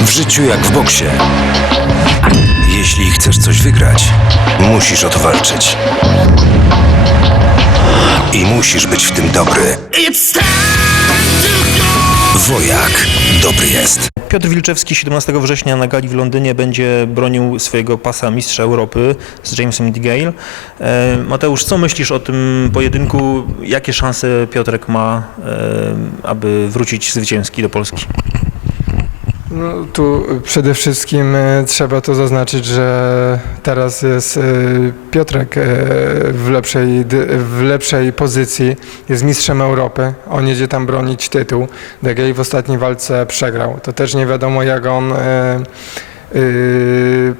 W życiu jak w boksie. Jeśli chcesz coś wygrać, musisz o to walczyć. I musisz być w tym dobry. Wojak dobry jest. Piotr Wilczewski 17 września na gali w Londynie będzie bronił swojego pasa mistrza Europy z Jamesem DeGale. E, Mateusz, co myślisz o tym pojedynku? Jakie szanse Piotrek ma, e, aby wrócić zwycięski do Polski? No, tu przede wszystkim e, trzeba to zaznaczyć, że teraz jest e, Piotrek e, w lepszej, w lepszej pozycji, jest mistrzem Europy, on jedzie tam bronić tytuł. Gea w ostatniej walce przegrał. To też nie wiadomo jak on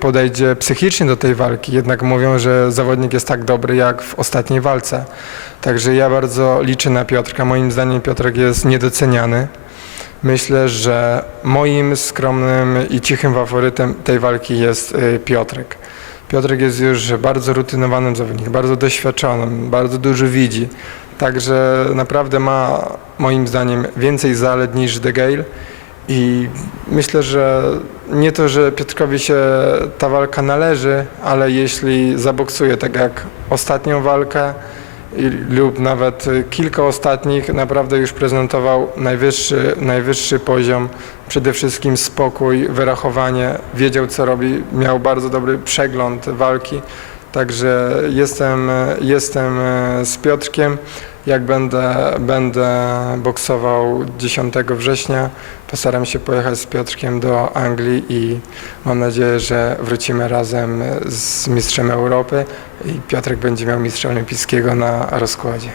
podejdzie psychicznie do tej walki, jednak mówią, że zawodnik jest tak dobry jak w ostatniej walce. Także ja bardzo liczę na Piotrka. Moim zdaniem Piotrek jest niedoceniany. Myślę, że moim skromnym i cichym faworytem tej walki jest y, Piotrek. Piotrek jest już bardzo rutynowanym zawodnikiem, bardzo doświadczonym, bardzo dużo widzi. Także naprawdę ma moim zdaniem więcej zalet niż De Gale i myślę, że nie to, że Piotrkowi się ta walka należy, ale jeśli zaboksuje tak jak ostatnią walkę, lub nawet kilka ostatnich naprawdę już prezentował najwyższy, najwyższy poziom, przede wszystkim spokój, wyrachowanie, wiedział co robi, miał bardzo dobry przegląd walki, także jestem, jestem z Piotrkiem, jak będę, będę boksował 10 września, postaram się pojechać z Piotrkiem do Anglii i mam nadzieję, że wrócimy razem z mistrzem Europy i Piotrek będzie miał mistrza olimpijskiego na rozkładzie.